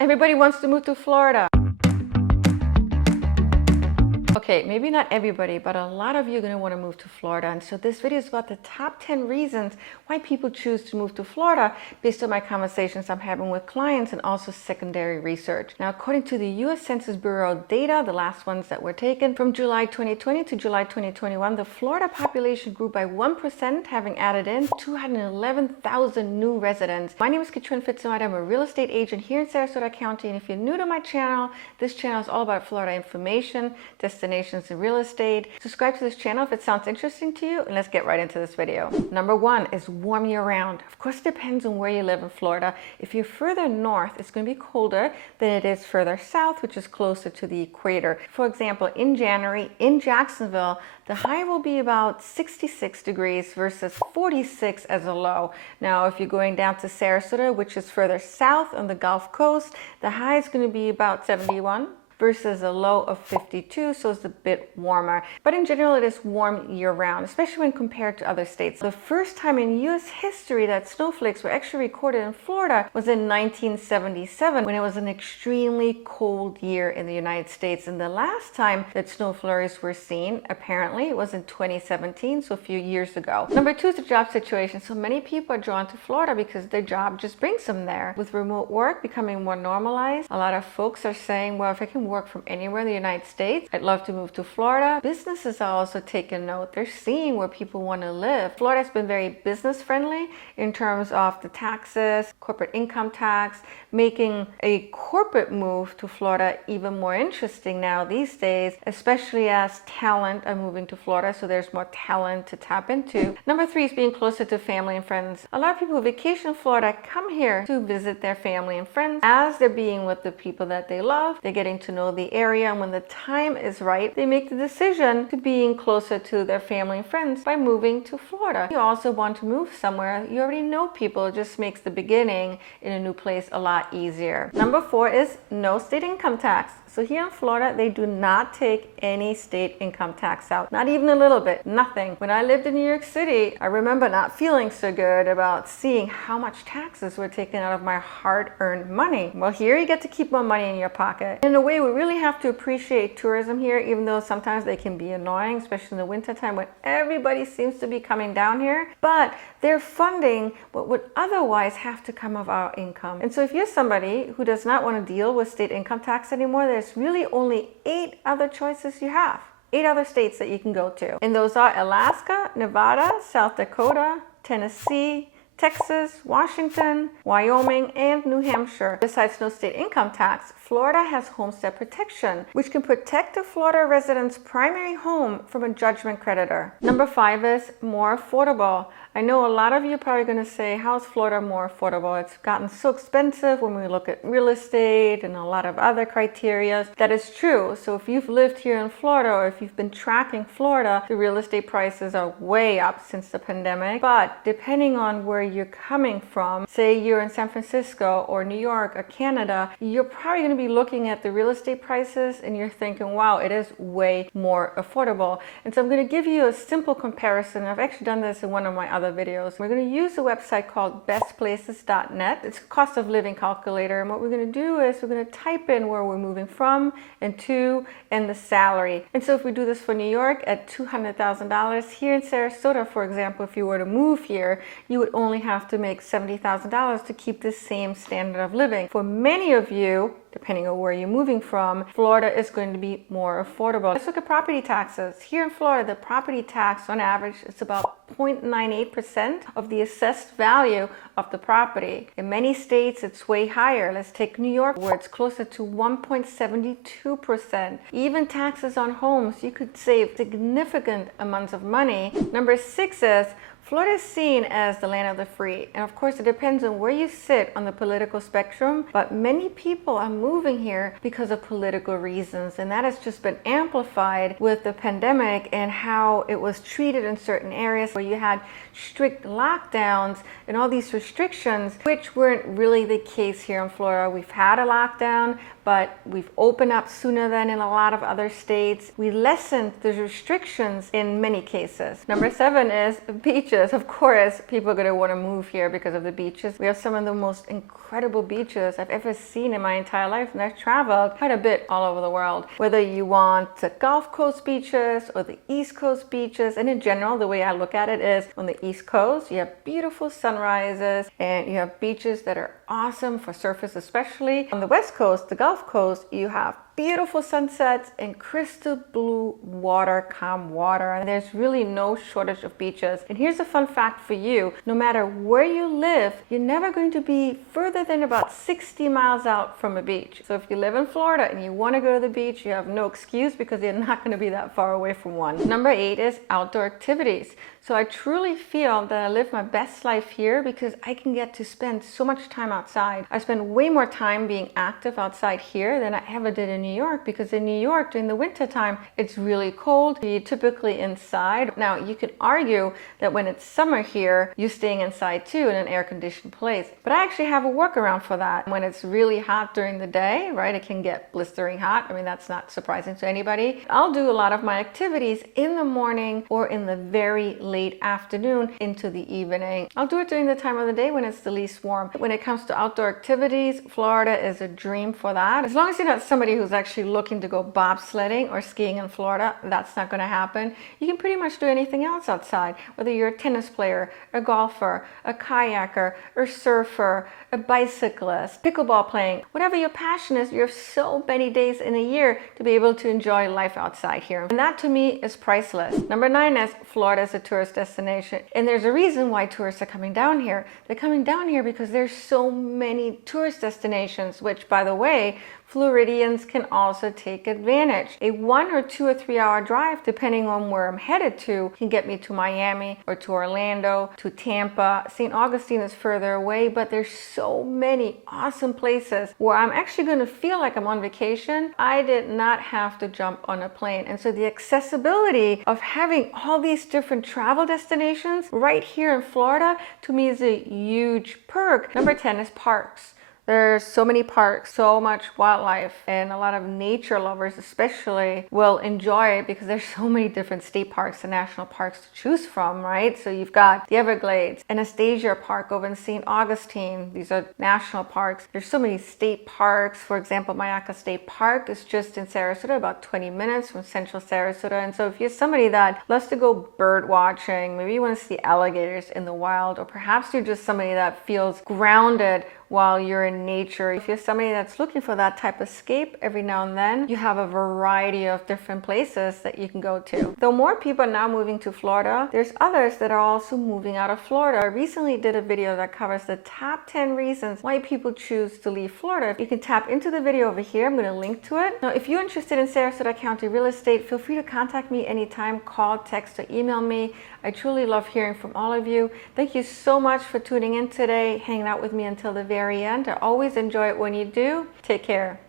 Everybody wants to move to Florida. Okay, maybe not everybody, but a lot of you are going to want to move to Florida. And so this video is about the top 10 reasons why people choose to move to Florida based on my conversations I'm having with clients and also secondary research. Now, according to the U.S. Census Bureau data, the last ones that were taken from July 2020 to July 2021, the Florida population grew by 1%, having added in 211,000 new residents. My name is Katrin.pfitzenreiter. I'm a real estate agent here in Sarasota County. And if you're new to my channel, this channel is all about Florida information, destinations in real estate. Subscribe to this channel if it sounds interesting to you, and let's get right into this video. Number one is warm year-round. Of course, it depends on where you live in Florida. If you're further north, it's going to be colder than it is further south, which is closer to the equator. For example, in January in Jacksonville, the high will be about 66 degrees versus 46 as a low. Now, if you're going down to Sarasota, which is further south on the Gulf Coast, the high is going to be about 71 versus a low of 52, so it's a bit warmer. But in general, it is warm year-round, especially when compared to other states. The first time in U.S. history that snowflakes were actually recorded in Florida was in 1977, when it was an extremely cold year in the United States. And the last time that snow flurries were seen, apparently, was in 2017, so a few years ago. Number two is the job situation. So many people are drawn to Florida because their job just brings them there. With remote work becoming more normalized, a lot of folks are saying, well, if I can work from anywhere in the United States, I'd love to move to Florida. Businesses are also taking note. They're seeing where people want to live. Florida's been very business friendly in terms of the taxes, corporate income tax, making a corporate move to Florida even more interesting now these days, especially as talent are moving to Florida, so there's more talent to tap into. Number three is being closer to family and friends. A lot of people who vacation in Florida come here to visit their family and friends. As they're being with the people that they love, they're getting to know the area, and when the time is right, they make the decision to being closer to their family and friends by moving to Florida. You also want to move somewhere you already know people. It just makes the beginning in a new place a lot easier. Number four is no state income tax. So here in Florida, they do not take any state income tax out. Not even a little bit, nothing. When I lived in New York City, I remember not feeling so good about seeing how much taxes were taken out of my hard-earned money. Well, here you get to keep more money in your pocket. In a way, we really have to appreciate tourism here, even though sometimes they can be annoying, especially in the wintertime when everybody seems to be coming down here. But they're funding what would otherwise have to come of our income. And so if you're somebody who does not want to deal with state income tax anymore, there's really only 8 other choices you have. 8 other states that you can go to. And those are Alaska, Nevada, South Dakota, Tennessee, Texas, Washington, Wyoming, and New Hampshire. Besides no state income tax, Florida has homestead protection, which can protect the Florida resident's primary home from a judgment creditor. Number 5 is more affordable. I know a lot of you are probably going to say, how is Florida more affordable? It's gotten so expensive when we look at real estate and a lot of other criteria. That is true. So if you've lived here in Florida, or if you've been tracking Florida, the real estate prices are way up since the pandemic. But depending on where you're coming from, say you're in San Francisco or New York or Canada, you're probably going to be looking at the real estate prices and you're thinking, wow, it is way more affordable. And so I'm going to give you a simple comparison. I've actually done this in one of my other videos. We're going to use a website called bestplaces.net. It's a cost of living calculator. And what we're going to do is we're going to type in where we're moving from and to and the salary. And so if we do this for New York at $200,000, here in Sarasota, for example, if you were to move here, you would only have to make $70,000 to keep the same standard of living. For many of you, depending on where you're moving from, Florida is going to be more affordable. Let's look at property taxes. Here in Florida, the property tax on average is about 0.98% of the assessed value of the property. In many states, it's way higher. Let's take New York, where it's closer to 1.72%. Even taxes on homes, you could save significant amounts of money. Number 6 is Florida is seen as the land of the free. And of course, it depends on where you sit on the political spectrum, but many people are moving here because of political reasons. And that has just been amplified with the pandemic and how it was treated in certain areas where you had strict lockdowns and all these restrictions, which weren't really the case here in Florida. We've had a lockdown, but we've opened up sooner than in a lot of other states. We lessened the restrictions in many cases. Number 7 is beaches. beaches. Of course, people are going to want to move here because of the beaches. We have some of the most incredible beaches I've ever seen in my entire life, and I've traveled quite a bit all over the world. Whether you want the Gulf Coast beaches or the East Coast beaches, and in general, the way I look at it is on the East Coast, you have beautiful sunrises and you have beaches that are awesome for surfers especially. On the West Coast, the Gulf Coast, you have beautiful sunsets and crystal blue water, calm water, and there's really no shortage of beaches. And here's a fun fact for you: no matter where you live, you're never going to be further than about 60 miles out from a beach. So if you live in Florida and you want to go to the beach, you have no excuse because you're not going to be that far away from one. Number 8 is outdoor activities. So I truly feel that I live my best life here because I can get to spend so much time outside. I spend way more time being active outside here than I ever did in New York, because in New York during the winter time it's really cold. You're typically inside. Now you could argue that when it's summer here, you're staying inside too in an air-conditioned place. But I actually have a workaround for that. When it's really hot during the day, right, it can get blistering hot. I mean, that's not surprising to anybody. I'll do a lot of my activities in the morning or in the very late afternoon into the evening. I'll do it during the time of the day when it's the least warm. When it comes to outdoor activities, Florida is a dream for that. As long as you're not somebody who's actually looking to go bobsledding or skiing in Florida, that's not going to happen. You can pretty much do anything else outside, whether you're a tennis player, a golfer, a kayaker, or surfer, a bicyclist, pickleball playing, whatever your passion is. You have so many days in a year to be able to enjoy life outside here. And that to me is priceless. Number 9 is Florida is a tourist destination. And there's a reason why tourists are coming down here. They're coming down here because there's so many tourist destinations, which, by the way, Floridians can also take advantage. A 1 or 2 or 3 hour drive, depending on where I'm headed to, can get me to Miami or to Orlando, to Tampa. St. Augustine is further away, but there's so many awesome places where I'm actually going to feel like I'm on vacation. I did not have to jump on a plane. And so the accessibility of having all these different travel destinations right here in Florida, to me, is a huge perk. Number 10 is parks. There's so many parks, so much wildlife, and a lot of nature lovers especially will enjoy it because there's so many different state parks and national parks to choose from, right? So you've got the Everglades, Anastasia Park over in St. Augustine. These are national parks. There's so many state parks. For example, Mayaca State Park is just in Sarasota, about 20 minutes from central Sarasota. And so if you're somebody that loves to go bird watching, maybe you want to see alligators in the wild, or perhaps you're just somebody that feels grounded while you're in nature. If you're somebody that's looking for that type of escape every now and then, you have a variety of different places that you can go to. Though more people are now moving to Florida, there's others that are also moving out of Florida. I recently did a video that covers the top 10 reasons why people choose to leave Florida. You can tap into the video over here. I'm going to link to it. Now, if you're interested in Sarasota County real estate, feel free to contact me anytime. Call, text, or email me. I truly love hearing from all of you. Thank you so much for tuning in today, hanging out with me until the very end. I always enjoy it when you do. Take care.